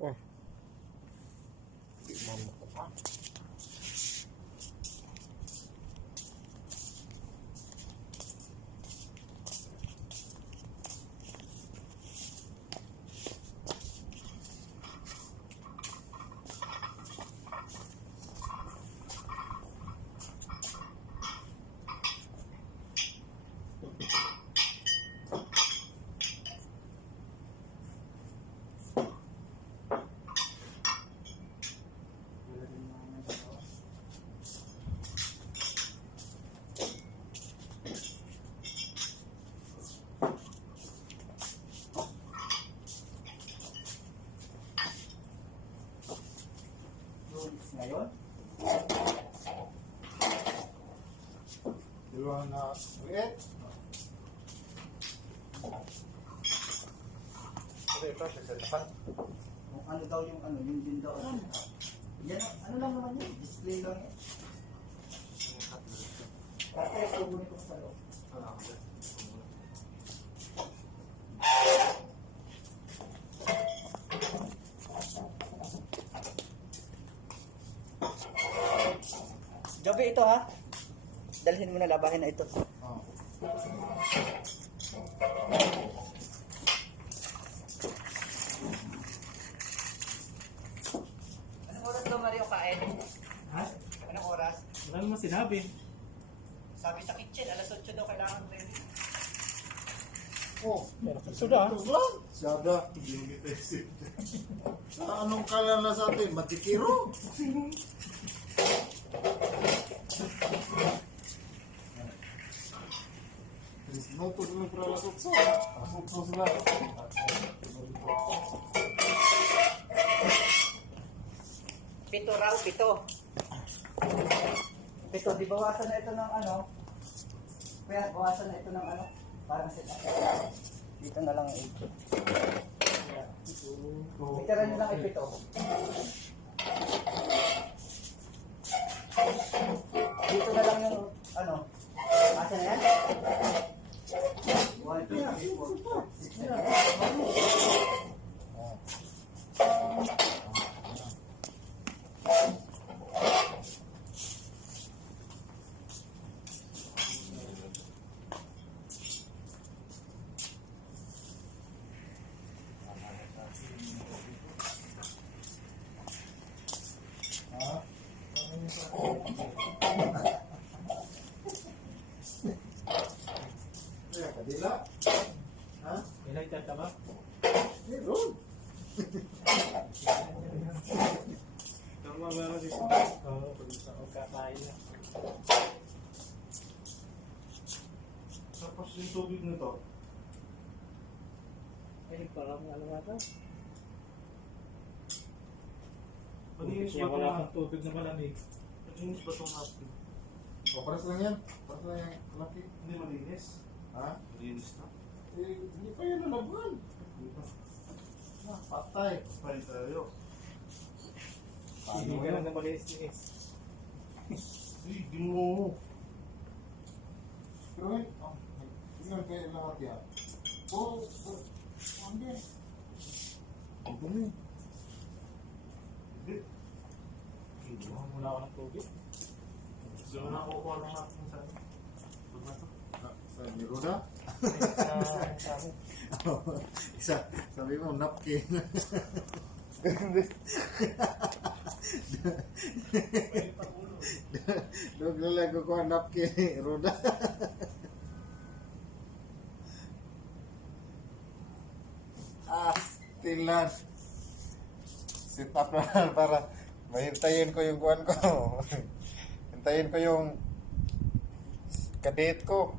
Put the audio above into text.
Oh. Di mamukuha. Ngayon? Dalawang na ulit. Ito, sasalapan. Kung ano daw yung ano, yun din daw. Yan, ano lang naman yun? Display lang yan. Kasi kukunin ko sa loob. Gabi ito ha. Dalhin mo na, labahin na ito. Oh. Anong oras daw Mario kain? Ha? Anong oras? Wala naman sinabi. Sabi sa kitchen, alas 8 daw kailangan ready. Oh. Sudah. Ito lang. Sada. Anong kalala sa atin? Matikiro. Minuto dulu para alas 8. Alas 8 sila. Pito raw, pito. Pito, di bawasan na ito ng ano? Kaya bawasan na ito ng ano? Parang sila. Dito na lang ang 8. Itira nyo lang ipito. Dito na lang yung ano? Asa na yan? 1, 2, 3, 4. Kadila. Ha? Pinagtad ka ba? Meron. Tama ba ako dito? Oo, pagkakain na. Tapos yung tubig nito. Ay, parang ano nga ito? Malinis Kaya ba wala ito? kang tubig na malamig. Malinis ba itong napkin? O, paras lang yan. Paras lang yan. Malaki. Hindi malinis. Ha? Malinis na. Eh, hindi pa yan nalaban. Ah, patay. Parin tayo. Hindi ka lang na malinis-linis. Ay, gino. Pero eh, oh, tingnan kayo lahat yan. Oh, hindi. Ang dumi. Hindi. Wala ako ng tubig. Doon na kukuha ng napkin sa akin. Doon na to. Ah, sa Niroda? Sa amin. Isa, sabi mo, napkin. Doon lang ko kuha napkin, Roda. Stilan. Sit up na para mahintayin ko yung kuhan ko. Hintayin ko yung kadate ko.